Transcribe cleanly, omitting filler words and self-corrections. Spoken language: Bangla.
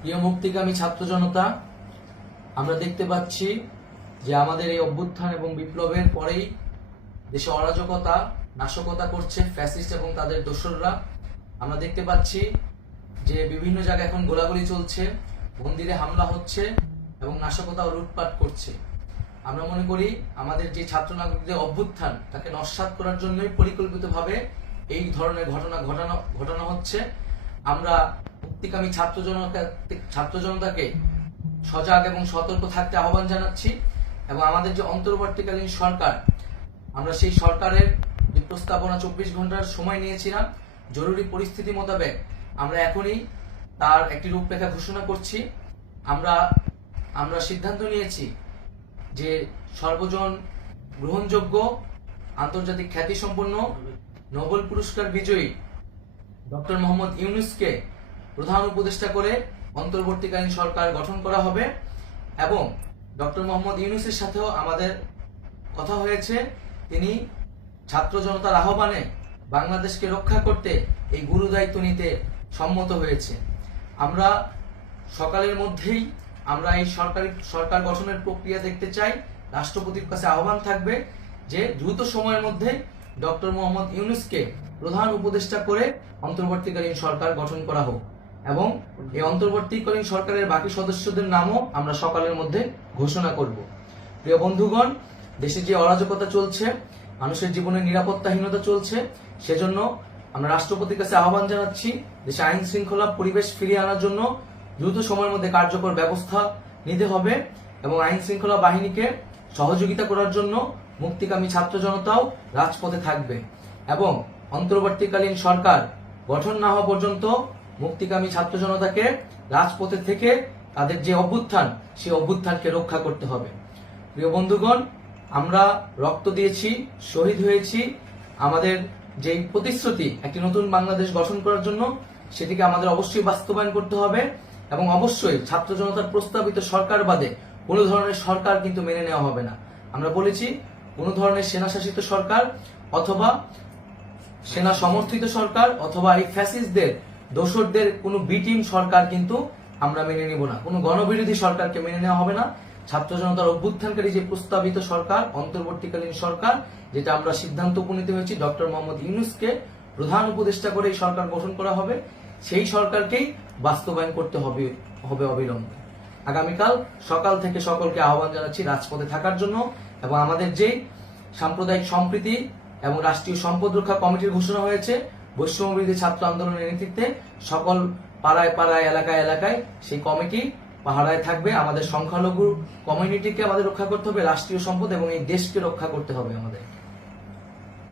প্রিয় মুক্তিকামী ছাত্র জনতা, আমরা দেখতে পাচ্ছি যে আমাদের এই অভ্যুত্থান এবং বিপ্লবের পরেই দেশে অরাজকতা নাশকতা করছে ফ্যাসিস্ট এবং তাদের দোসররা। আমরা দেখতে পাচ্ছি যে বিভিন্ন জায়গায় এখন গোলাগুলি চলছে, মন্দিরে হামলা হচ্ছে এবং নাশকতা ও লুটপাট করছে। আমরা মনে করি আমাদের যে ছাত্র নাগরিকদের অভ্যুত্থান তাকে নস্যাৎ করার জন্যই পরিকল্পিতভাবে এই ধরনের ঘটনা হচ্ছে। আমরা মুক্তিকামী ছাত্র জনতাকে সজাগ এবং সতর্ক থাকতে আহ্বান জানাচ্ছি এবং আমাদের যে অন্তর্বর্তীকালীন সরকার, আমরা সেই সরকারের যে প্রস্তাবনা 24 ঘন্টার সময় নিয়েছিলাম, জরুরি পরিস্থিতি মোতাবেক আমরা এখনই তার একটি রূপরেখা ঘোষণা করছি। আমরা সিদ্ধান্ত নিয়েছি যে সর্বজন গ্রহণযোগ্য আন্তর্জাতিক খ্যাতিসম্পন্ন নোবেল পুরস্কার বিজয়ী ডক্টর মোহাম্মদ ইউনূসকে প্রধান উপদেষ্টা করে অন্তর্বর্তীকালীন সরকার গঠন করা হবে এবং ডক্টর মোহাম্মদ ইউনূসের সাথেও আমাদের কথা হয়েছে। তিনি ছাত্র জনতার আহ্বানে বাংলাদেশকে রক্ষা করতে এই গুরু দায়িত্ব নিতে সম্মত হয়েছে। আমরা সকালের মধ্যেই আমরা এই সরকার গঠনের প্রক্রিয়া দেখতে চাই। রাষ্ট্রপতির কাছে আহ্বান থাকবে যে দ্রুত সময়ের মধ্যে ডক্টর মোহাম্মদ ইউনূসকে প্রধান উপদেষ্টা করে অন্তর্বর্তীকালীন সরকার গঠন করা হোক এবং এই অন্তর্বর্তীকালীন সরকারের বাকি সদস্যদের নামও আমরা সকালের মধ্যে ঘোষণা করব। প্রিয় বন্ধুগণ, দেশে যে অরাজকতা চলছে, মানুষের জীবনে নিরাপত্তাহীনতা চলছে, সেজন্য আমরা রাষ্ট্রপতির কাছে আহ্বান জানাচ্ছি দেশে আইন শৃঙ্খলা পরিবেশ ফিরিয়ে আনার জন্য দ্রুত সময়ের মধ্যে কার্যকর ব্যবস্থা নিতে হবে এবং আইন শৃঙ্খলা বাহিনীকে সহযোগিতা করার জন্য মুক্তিকামী ছাত্র জনতাও রাজপথে থাকবে এবং অন্তর্বর্তীকালীন সরকার গঠন না হওয়া পর্যন্ত মুক্তিকামী ছাত্র জনতাকে রাজপথে থেকে তাদের যে অভ্যুত্থান, সেই অভ্যুত্থানকে রক্ষা করতে হবে। প্রিয় বন্ধুগণ, আমরা রক্ত দিয়েছি, শহীদ হয়েছি। আমাদের যে প্রতিশ্রুতি একটি নতুন বাংলাদেশ গঠন করার জন্য, সেটিকে আমাদের অবশ্যই বাস্তবায়ন করতে হবে এবং অবশ্যই ছাত্র জনতার প্রস্তাবিত সরকার বাদে কোনো ধরনের সরকার কিন্তু মেনে নেওয়া হবে না। আমরা বলেছি কোনো ধরনের সেনা শাসিত সরকার অথবা সেনা সমর্থিত সরকার অথবা এই ফ্যাসিস্টদের দোসরদের কোনো বি টিম সরকার কিন্তু আমরা মেনে নিব না। কোনো গণবিরোধী সরকারকে মেনে নেওয়া হবে না। ছাত্র জনতার অভ্যুত্থানকারী যে প্রস্তাবিত সরকার, অন্তর্বর্তীকালীন সরকার, যেটা আমরা সিদ্ধান্ত উপনীত হয়েছি ডক্টর মোহাম্মদ ইউনূসকে প্রধান উপদেষ্টা করে এই সরকার গঠন করা হবে, সেই সরকারকেই বাস্তবায়ন করতে হবে অবিলম্বে। আগামীকাল সকাল থেকে সকলকে আহ্বান জানাচ্ছি রাজপথে থাকার জন্য এবং আমাদের যে সাম্প্রদায়িক সম্প্রীতি এবং রাষ্ট্রীয় সম্পদ রক্ষা কমিটির ঘোষণা হয়েছে বৈষম্যবিরোধী ছাত্র আন্দোলনের নেতৃত্বে, সকল পাড়ায় পাড়ায় এলাকায় এলাকায় সেই কমিটি পাহারায় থাকবে। আমাদের সংখ্যালঘু কমিউনিটিকে আমাদের রক্ষা করতে হবে, রাষ্ট্রীয় সম্পদ এবং এই দেশকে রক্ষা করতে হবে আমাদের।